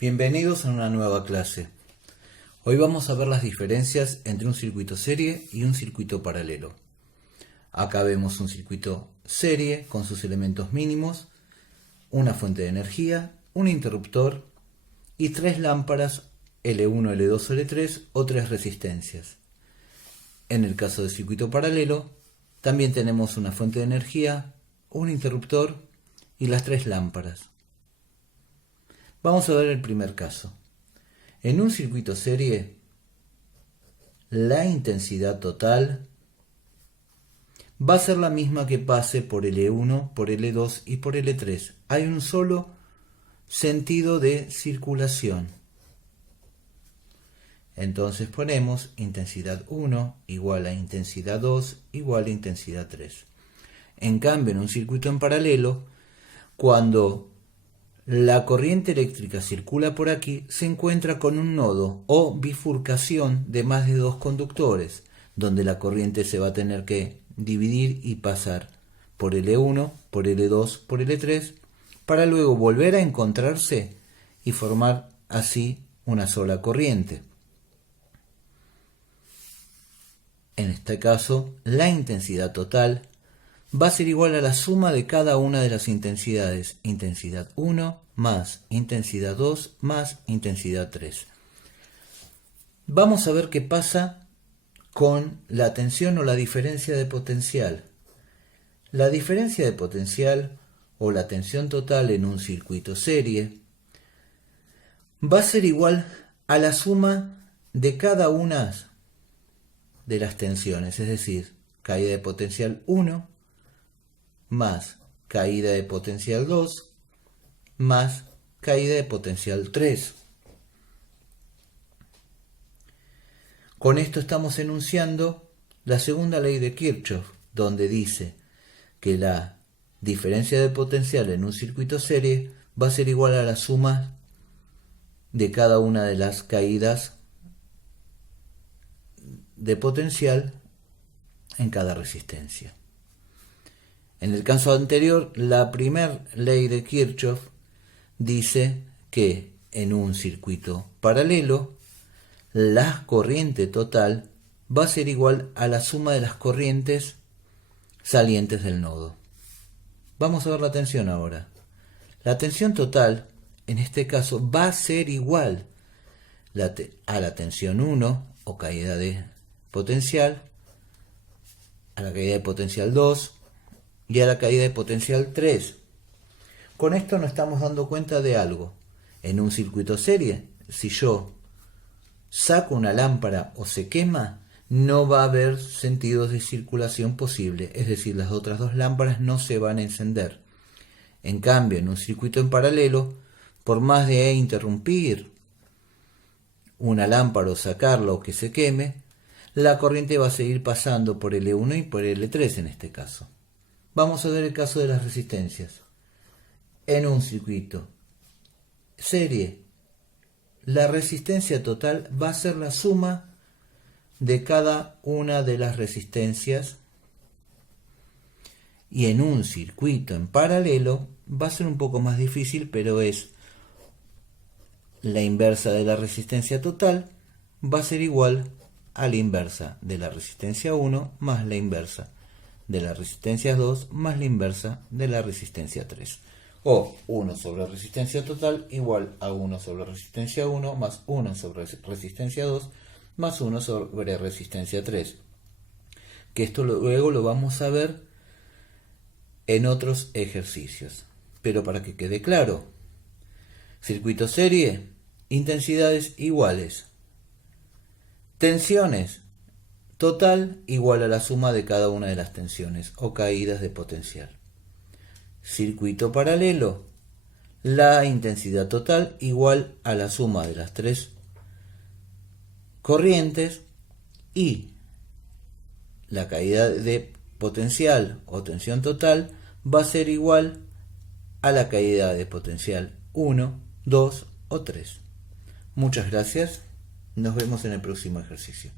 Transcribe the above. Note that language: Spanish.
Bienvenidos a una nueva clase. Hoy vamos a ver las diferencias entre un circuito serie y un circuito paralelo. Acá vemos un circuito serie con sus elementos mínimos, una fuente de energía, un interruptor y tres lámparas L1, L2 o L3 o tres resistencias. En el caso del circuito paralelo, también tenemos una fuente de energía, un interruptor y las tres lámparas. Vamos a ver el primer caso. En un circuito serie, la intensidad total va a ser la misma que pase por L1, por L2 y por L3. Hay un solo sentido de circulación. Entonces ponemos intensidad 1 igual a intensidad 2 igual a intensidad 3. En cambio, en un circuito en paralelo, cuando la corriente eléctrica circula por aquí, se encuentra con un nodo o bifurcación de más de dos conductores, donde la corriente se va a tener que dividir y pasar por L1, por L2, por L3, para luego volver a encontrarse y formar así una sola corriente. En este caso, la intensidad total va a ser igual a la suma de cada una de las intensidades, intensidad 1 más intensidad 2 más intensidad 3. Vamos a ver qué pasa con la tensión o la diferencia de potencial. La diferencia de potencial o la tensión total en un circuito serie va a ser igual a la suma de cada una de las tensiones, es decir, caída de potencial 1 más caída de potencial 2 más caída de potencial 3. Con esto estamos enunciando la segunda ley de Kirchhoff, donde dice que la diferencia de potencial en un circuito serie va a ser igual a la suma de cada una de las caídas de potencial en cada resistencia. En el caso anterior, la primera ley de Kirchhoff dice que en un circuito paralelo, la corriente total va a ser igual a la suma de las corrientes salientes del nodo. Vamos a ver la tensión ahora. La tensión total, en este caso, va a ser igual a la tensión 1, o caída de potencial, a la caída de potencial 2, y a la caída de potencial 3. Con esto nos estamos dando cuenta de algo. En un circuito serie, si yo saco una lámpara o se quema, no va a haber sentidos de circulación posible, es decir, las otras dos lámparas no se van a encender. En cambio, en un circuito en paralelo, por más de interrumpir una lámpara o sacarla o que se queme, la corriente va a seguir pasando por L1 y por L3 en este caso. Vamos a ver el caso de las resistencias. En un circuito serie, la resistencia total va a ser la suma de cada una de las resistencias, y en un circuito en paralelo va a ser un poco más difícil, pero es la inversa de la resistencia total va a ser igual a la inversa de la resistencia 1 más la inversa de la resistencia 2 más la inversa de la resistencia 3. O 1 sobre resistencia total igual a 1 sobre resistencia 1 más 1 sobre resistencia 2 más 1 sobre resistencia 3. Que esto luego lo vamos a ver en otros ejercicios. Pero para que quede claro, circuito serie, intensidades iguales. Tensiones, total igual a la suma de cada una de las tensiones o caídas de potencial. Circuito paralelo, la intensidad total igual a la suma de las tres corrientes y la caída de potencial o tensión total va a ser igual a la caída de potencial 1, 2 o 3. Muchas gracias. Nos vemos en el próximo ejercicio.